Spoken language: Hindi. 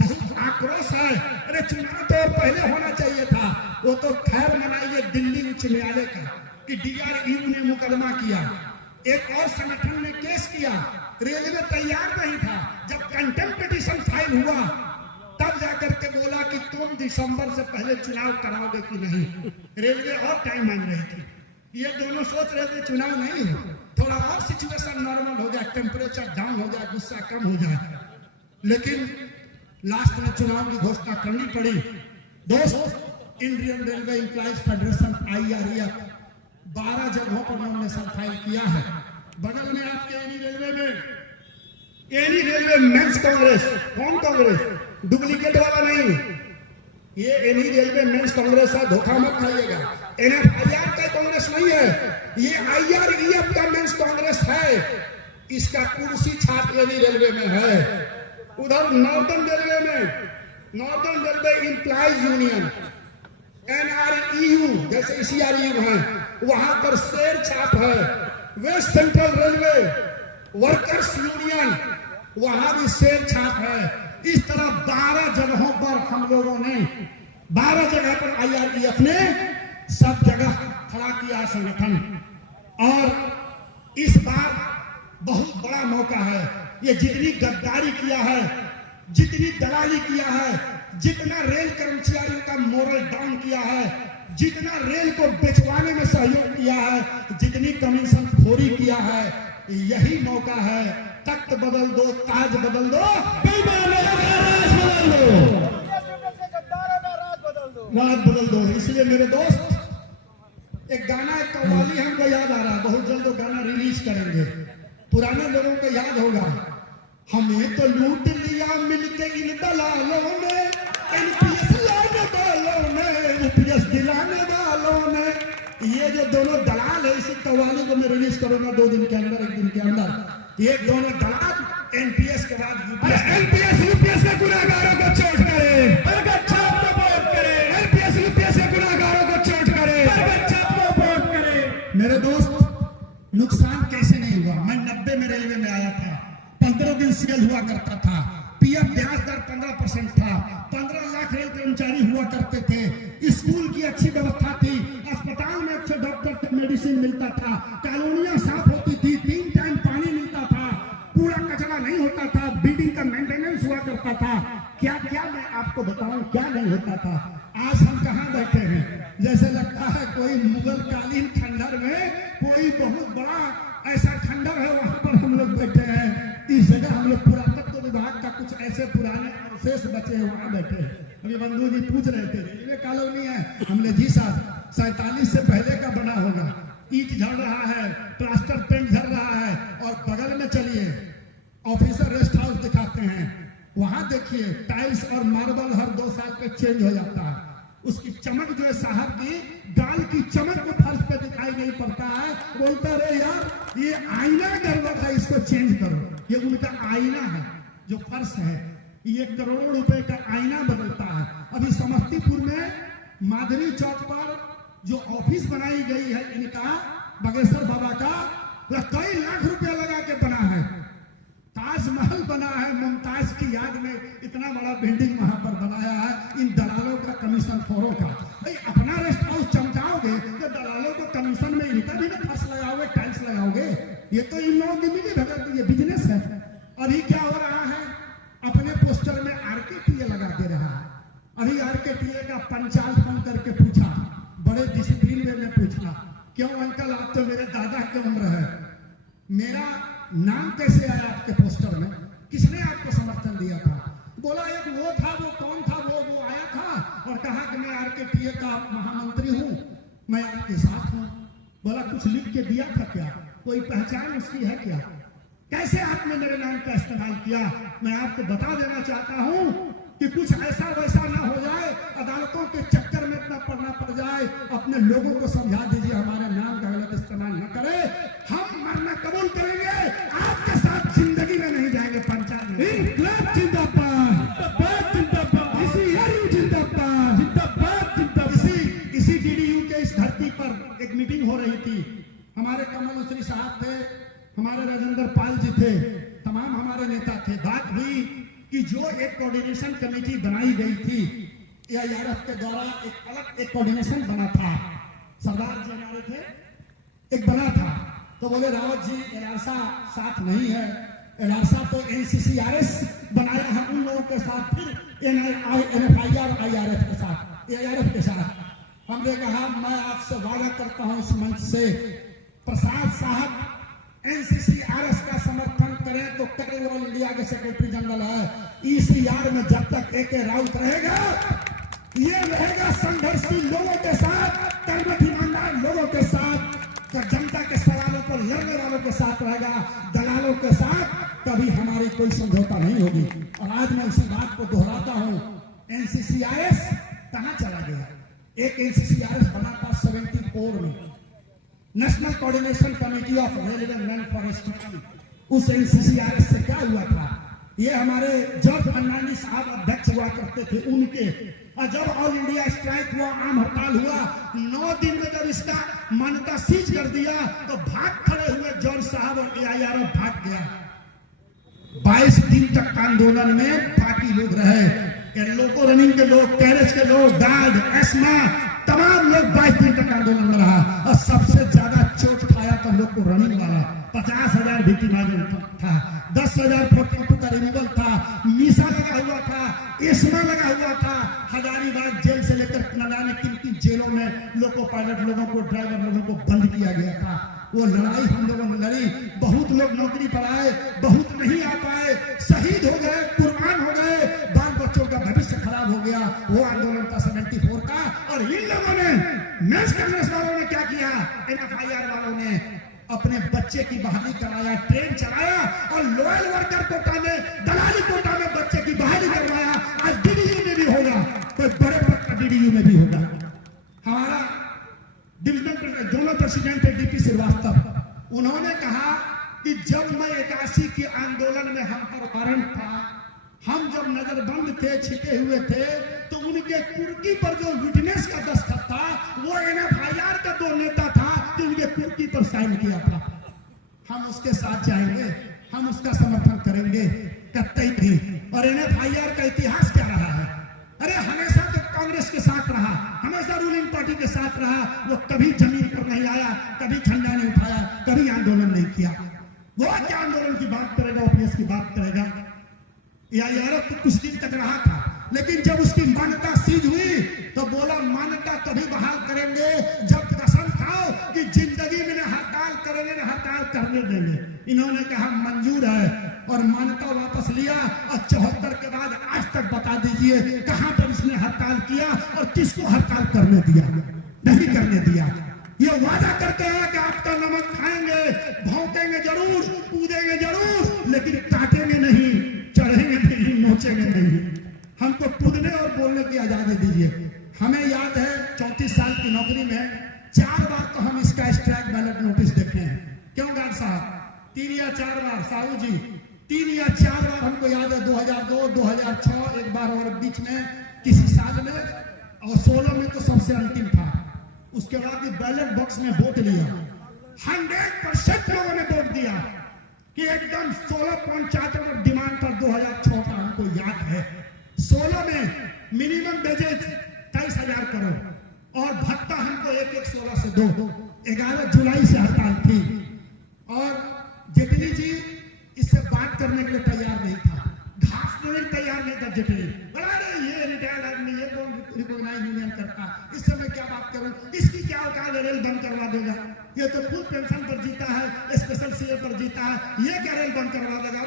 बहुत आक्रोश है। अरे चुनाव तो पहले होना चाहिए था। वो तो खैर मनाइए दिल्ली उच्च न्यायालय का कि DRU ने मुकदमा किया, एक और संगठन ने केस किया, रेलवे तैयार नहीं था। जब कंटेम्प्ट पिटीशन फाइल हुआ तब जाकर के बोला कि तुम दिसंबर से पहले चुनाव कराओगे कि नहीं। रेलवे और टाइम मांग रही थी। ये दोनों सोच रहे थे चुनाव नहीं हो, थोड़ा और सिचुएशन नॉर्मल हो जाए, टेम्परेचर डाउन हो जाए, गुस्सा कम हो जाए, लेकिन लास्ट में चुनाव की घोषणा करनी पड़ी। दोस्त, Indian railway employees federation IREF 12 जगहों पर नॉमिनेशन फाइल किया है। बगल में आपके एनी रेलवे मेंस कांग्रेस, कौन कांग्रेस, डुप्लीकेट वाला नहीं, ये एनी रेलवे मेंस कांग्रेस है, धोखा मत खाइएगा। NFIR का कांग्रेस नहीं है, ये IREF का मेंस कांग्रेस है। इसका कुर्सी छाप एनी रेलवे में है। उधर नॉर्दर्न रेलवे में northern railway employees union NREU जैसे CREU है, वहां पर शेर छाप है। West central railway workers union, वहां भी शेर छाप है। इस तरह 12 जगहों पर हम लोगों ने 12 जगह पर IREF ने सब जगह खड़ा किया संगठन। और इस बार बहुत बड़ा मौका है। ये जितनी गद्दारी किया है, जितनी दलाली किया है, जितना रेल कर्मचारियों का मोरल डाउन किया है, जितना रेल को बेचवाने में सहयोग किया है, जितनी कमीशन खोरी किया है, यही मौका है। तख्त बदल दो, ताज बदल दो, राज बदल दो। इसलिए मेरे दोस्त, एक गाना, एक कव्वाली हमको याद आ रहा है, बहुत जल्द वो गाना रिलीज करेंगे। पुराने लोगों को याद होगा, हमें तो लूट लिया मिलके इन दलालों ने, NPS लाने वालों ने, UPS दिलाने वालों ने। ये जो दोनों दलाल है, इसी कव्वाली को मैं रिलीज करूंगा 2 दिन के अंदर, 1 दिन के अंदर। ये दोनों दलाल NPS के बाद NPS UPS के गुनाहगारों को चोट करे, छाप को वोट करे, NPS UPS के गुनाहगारों को चोट करे, छाप को वोट करे। मेरे दोस्त, नुकसान कैसे नहीं हुआ? मैं 90 में रेलवे में आया था, 15 दिन सेल हुआ करता था, PF ब्याज दर 15% था, 15 लाख रेल कर्मचारी हुआ करते थे, स्कूल की अच्छी व्यवस्था थी, अस्पताल में अच्छे डॉक्टर, मेडिसिन मिलता था, कॉलोनियां साफ होती थी, 3 टाइम पानी मिलता था, कूड़ा कचरा नहीं होता था, बिल्डिंग का मेंटेनेंस हुआ करता था। क्या क्या मैं आपको बताऊं, क्या नहीं होता था। आज हम कहां बैठे हैं? जैसे लगता है कोई मुगल कालीन खंडर में कोई बहुत बड़ा ऐसा खंडर है, वहां पर हम लोग बैठे हैं। इस जगह हम लोग पुरातत्व विभाग का कुछ ऐसे पुराने अवशेष बचे हैं, वहां बैठे हैं। अभी बंधु जी पूछ रहे थे, रेलवे कॉलोनी है। हमने जी साहब 47 से पहले का बना होगा, ईंट झड़ रहा है, प्लास्टर पेंट झड़ रहा है। और बगल में चलिए, ऑफिसर रेस्ट हाउस दिखाते हैं, वहां देखिए टाइल्स और मार्बल हर 2 साल पे चेंज हो जाता है। उसकी चमक जो है, साहब की गाल की चमक को फर्श पे दिखाई नहीं पड़ता है। बोलता रहे यार ये आईना गड़बड़ है, इसको चेंज करो। ये उनका आईना है जो फर्श है, ये करोड़ों रुपए का आईना बदलता है। अभी समस्तीपुर में माधवी चौक पर जो ऑफिस बनाई गई है इनका, बागेश्वर बाबा का, कई लाख रुपया लगा के बना है। ताजमहल बना है, मुमताज की याद में इतना बड़ा बिल्डिंग वहां पर बनाया है। इन दलालों का, कमीशन खोरों का। भाई अपना रेस्ट हाउस चमकाओगे तो दलालों को कमीशन में इनका भी ना फर्श लगाओगे, टाइल्स लगाओगे। ये तो इन लोगों की मिली भगत, ये बिजनेस है। अभी क्या हो रहा है, अपने पोस्टर में RKTA लगा दे रहा है। अभी RKTA का पंचाल फोन करके पूछा, बड़े डिसिप्लिन में पूछा, क्यों अंकल आप तो मेरे दादा की उम्र है, मेरा नाम कैसे आया आपके पोस्टर में, किसने आपको समर्थन दिया था? बोला एक वो था, वो कौन था, वो आया था और कहा कि मैं RKTA का महामंत्री हूं, मैं आपके साथ हूं। बोला कुछ लिख के दिया था क्या, कोई पहचान उसकी है क्या? कैसे आपने मेरे नाम का इस्तेमाल किया? मैं आपको बता देना चाहता हूं कि कुछ ऐसा वैसा ना हो जाए, अदालतों के चक्कर में इतना पड़ना पड़ जाए। अपने लोगों को समझा दीजिए हमारे नाम का गलत इस्तेमाल न करे। हम मरना कबूल करेंगे, आपके साथ जिंदगी में नहीं जाएंगे। पंचायत जिंदाबाद, जिंदाबाद, जिंदाबाद। इसी DDU के इस धरती पर एक मीटिंग हो रही थी। हमारे कमल उसरी साहब थे, हमारे राजेंद्र पाल जी थे, तमाम हमारे नेता थे। बात हुई कि जो 1 कोऑर्डिनेशन कमेटी बनाई गई थी, AIRF के द्वारा एक अलग एक कोऑर्डिनेशन बना था। सरदार जी हमारे थे, एक बना था, तो बोले रावत जी एलारसा साथ नहीं है, एलारसा तो NCCRS बनाया है उन लोगों के साथ, फिर NFIR और IRF के साथ, AIRF के साथ। हमने कहा मैं आपसे वादा करता हूं इस मंच से, प्रसाद साहब NCCRS का समर्थन करें तो करें, ऑल इंडिया के सेक्रेटरी जनरल है। ECR में जब तक AK राउत रहेगा, ये रहेगा संघर्षशील लोगों के साथ, कर्मठ ईमानदार लोगों के साथ, जनता के सवालों पर लड़ने वालों के साथ रहेगा, दलालों के साथ कभी हमारी कोई समझौता नहीं होगी। और आज मैं इसी बात को दोहराता हूं, NCCRS कहां चला गया? एक NCCRS बना था 74 में, national coordination committee of relevant man forest. उस NCCRS से क्या हुआ था? ये हमारे जॉर्ज फर्नांडिस साहब अध्यक्ष हुआ करते थे उनके, और जब ऑल इंडिया स्ट्राइक हुआ, आम हड़ताल हुआ, 9 दिन में जब इसका मान्यता सीज कर दिया तो भाग खड़े हुए जॉर्ज साहब और AIRF भाग गया। 22 दिन तक आंदोलन में पार्टी लोग रहे, लोको रनिंग के लोग, कैरेज के लोग, गार्ड, एस्मा, तमाम लोग 22 दिन तक आंदोलन में रहा। और सबसे ज्यादा चोट खाया तो लोको रनिंग वाला, 50,000 विक्टिमाइज था, 10,000 42 का रिमूवल था, मीसा लगा हुआ था, एस्मा लगा हुआ था, हजारीबाग जेल से लेकर न जाने किन किन जेलों में लोको पायलट लोगों को, ड्राइवर लोगों को बंद किया गया था। वो लड़ाई हम लोगों ने लड़ी, बहुत लोग नौकरी पर आए, बहुत नहीं आ पाए, शहीद हो गए, कुर्बान हो गए, बाल बच्चों का भविष्य खराब हो गया। वो आंदोलन था 74 का। और इन लोगों ने, नेक्स्ट कांग्रेस वालों ने क्या किया? NFIR वालों ने अपने बच्चे की बहाली कराया, ट्रेन चलाया और लोअर वर्कर कोटा में, दलाली कोटा में बच्चे की बहाली करवाया। आज DDU में भी होगा, कोई बड़े पद का DDU में भी होगा। हमारा डिविजनल जोनल प्रेसिडेंट है DP श्रीवास्तव, उन्होंने कहा कि जब मैं 81 के आंदोलन में हम पर वारंट था, हम जब नजरबंद थे, छिपे हुए थे, तो उनके कुर्की पर जो विटनेस का दस्तखत था, वो NFIR का जो नेता था जो उनके कुर्की पर साइन किया था। हम उसके साथ जाएंगे, हम उसका समर्थन करेंगे, कतई नहीं। और NFIR का इतिहास क्या रहा है? अरे हमेशा तो कांग्रेस के साथ रहा, हमेशा रूलिंग पार्टी के साथ रहा, वो कभी जमीन पर नहीं आया, कभी झंडा नहीं उठाया, कभी आंदोलन नहीं किया। वो क्या आंदोलन की बात करेगा, OPS की बात करेगा? AIRF तो कुछ दिन तक रहा था, लेकिन जब उसकी मान्यता सीज हुई तो बोला मान्यता तभी बहाल करेंगे जब कसम खाओ कि जिंदगी में हड़ताल करेंगे, न हड़ताल करने देंगे। इन्होंने कहा मंजूर है और मान्यता वापस लिया। और 74 के बाद आज तक बता दीजिए कहां पर इसने हड़ताल किया और किसको हड़ताल करने दिया? नहीं करने दिया। ये वादा करते हैं कि आपका नमक खाएंगे, भौंकेंगे जरूर, कूदेंगे जरूर, लेकिन काटेंगे नहीं, चढ़ेंगे नहीं, नोचेंगे नहीं। हमको कूदने और बोलने की आजादी दीजिए। हमें याद है 34 साल की नौकरी में 4 बार तो हम इसका स्ट्राइक बैलेट नोटिस देखे हैं। क्यों गार्ड साहब? 3 या 4 बार, साहू जी 3 या 4 बार हमको याद है। 2002, 2006, एक बार और बीच में किसी साल में, और 16 में तो सबसे अंतिम था। उसके बाद बैलेट बॉक्स में वोट लिया, 100% लोगों ने वोट दिया कि एकदम 16.4 डिमांड था 2006 का, हमको याद है। 16 में मिनिमम वेजेज 23,000 करोड़ और भत्ता हमको 1-1-16 से 2। 11 जुलाई से हड़ताल थी और जेटली जी इससे बात करने के लिए तैयार नहीं था, घास देने तैयार नहीं था जेटली। बड़ा ये रिटायर्ड आदमी, ये कौन रिकॉग्नाइज यूनियन करता, इस समय क्या बात करूं, इसकी क्या औकात है, रेल बंद करवा देगा। ये तो खुद पेंशन पर जीता है, स्पेशल सीए पर जीता है, ये क्या रेल बंद करवा देगा?